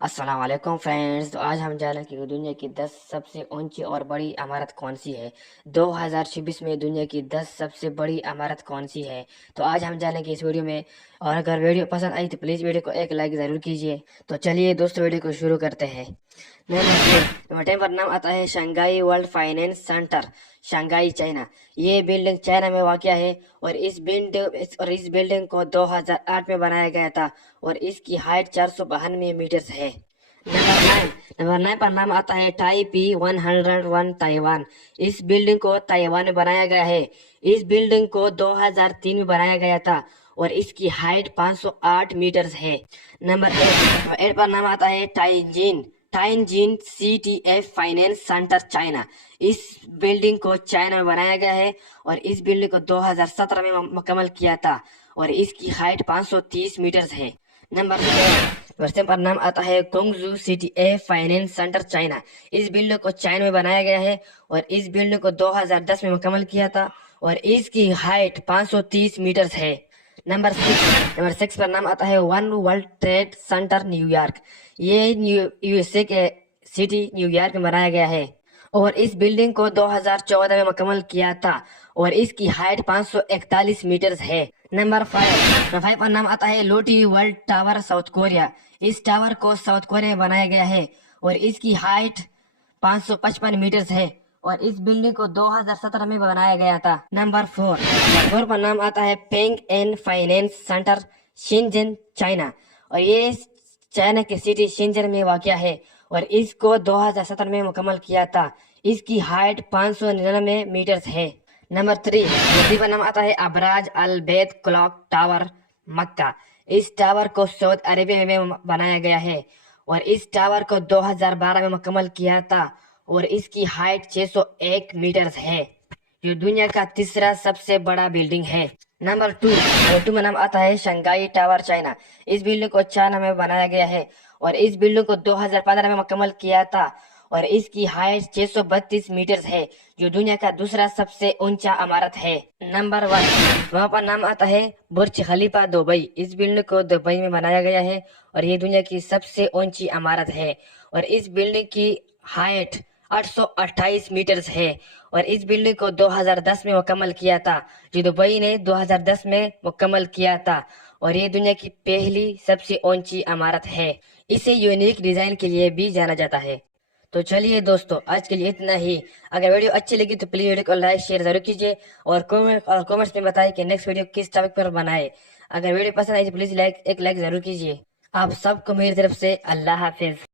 السلام علیکم فرینڈز، تو آج ہم جانیں کہ دنیا کی 10 سب سے اونچی اور بڑی عمارت کون سی ہے۔ 2026 میں دنیا کی 10 سب سے بڑی عمارت کون سی ہے، تو آج ہم جانیں گے اس ویڈیو میں۔ اور اگر ویڈیو پسند آئی تو پلیز ویڈیو کو ایک لائک ضرور کیجیے۔ تو چلیے دوستو ویڈیو کو شروع کرتے ہیں۔ نمبر 10 پر نام آتا ہے Shanghai world finance centre, Shanghai China. یہ بلڈنگ چائنا میں واقع ہے اور اس بلڈنگ کو 2008 میں بنایا گیا تھا اور اس کی ہائٹ 492 میٹرز ہے۔ نمبر 9 پر نام آتا ہے ٹائپی 101 تائیوان۔ اس بلڈنگ کو تائیوان میں بنایا گیا ہے۔ اس بلڈنگ کو 2003 میں بنایا گیا تھا اور اس کی ہائٹ 508 میٹرز ہے۔ نمبر 8 پر نام آتا ہے ٹائنجین CTF فائنینس سینٹر چائنا۔ اس بلڈنگ کو چائنا میں بنایا گیا ہے اور اس بلڈنگ کو 2017 میں مکمل کیا تھا اور اس کی ہائٹ 530 میٹرز ہے۔ نمبر 10 پر نام آتا ہے گونگزو CTF فائنینس سینٹر چائنا۔ اس بلڈنگ کو چائنا میں بنایا گیا ہے اور اس بلڈنگ کو 2010 میں مکمل کیا تھا اور اس کی ہائٹ 530 میٹرز ہے۔ نمبر 6 پر نام آتا ہے one world trade center new york. یہ USA کے سٹی نیو یارک میں بنایا گیا ہے اور اس بلڈنگ کو 2014 میں مکمل کیا تھا اور اس کی ہائٹ 541 میٹرز ہے۔ نمبر 5 پر نام آتا ہے لوٹی ورلڈ ٹاور ساؤتھ کوریا۔ اس ٹاور کو ساؤتھ کوریا میں بنایا گیا ہے اور اس کی ہائٹ 555 میٹرز ہے اور اس بلڈنگ کو 2017 میں بنایا گیا تھا۔ نمبر 4 پر نام آتا ہے پینگ این فائنینس سینٹر شنجن چائنا اور یہ چائنا کے سٹی شنجن میں واقع ہے اور اس کو 2017 میں مکمل کیا تھا۔ اس کی ہائٹ 599 میٹرز ہے۔ نمبر 3 پر نام آتا ہے ابراج البیت کلاک ٹاور مکہ۔ اس ٹاور کو سعودی عربیہ میں بنایا گیا ہے اور اس ٹاور کو 2012 میں مکمل کیا تھا اور اس کی ہائٹ 601 میٹرز ہے۔ یہ دنیا کا تیسرا سب سے بڑا بلڈنگ ہے۔ نمبر 2 میں نام آتا ہے شنگھائی ٹاور چائنا۔ اس بلڈنگ کو چائنا میں بنایا گیا ہے اور اس بلڈنگ کو 2015 میں مکمل کیا تھا اور اس کی ہائٹ 632 میٹرز ہے، جو دنیا کا دوسرا سب سے اونچا عمارت ہے۔ نمبر 1 وہاں پر نام آتا ہے برج خلیفہ دبئی۔ اس بلڈنگ کو دبئی میں بنایا گیا ہے اور یہ دنیا کی سب سے اونچی عمارت ہے اور اس بلڈنگ کی ہائٹ 828 میٹرز ہے اور اس بلڈنگ کو 2010 میں مکمل کیا تھا، جو دبئی نے 2010 میں مکمل کیا تھا اور یہ دنیا کی پہلی سب سے اونچی عمارت ہے۔ اسے یونیک ڈیزائن کے لیے بھی جانا جاتا ہے۔ تو چلیے دوستو، آج کے لیے اتنا ہی۔ اگر ویڈیو اچھی لگی تو پلیز ویڈیو کو لائک شیئر ضرور کیجیے اور کامنٹس میں بتائیں کہ نیکسٹ ویڈیو کس ٹاپک پر بنائے۔ اگر ویڈیو پسند آئی تو پلیز ایک لائک ضرور کیجیے۔ آپ سب کو میری طرف سے اللہ حافظ۔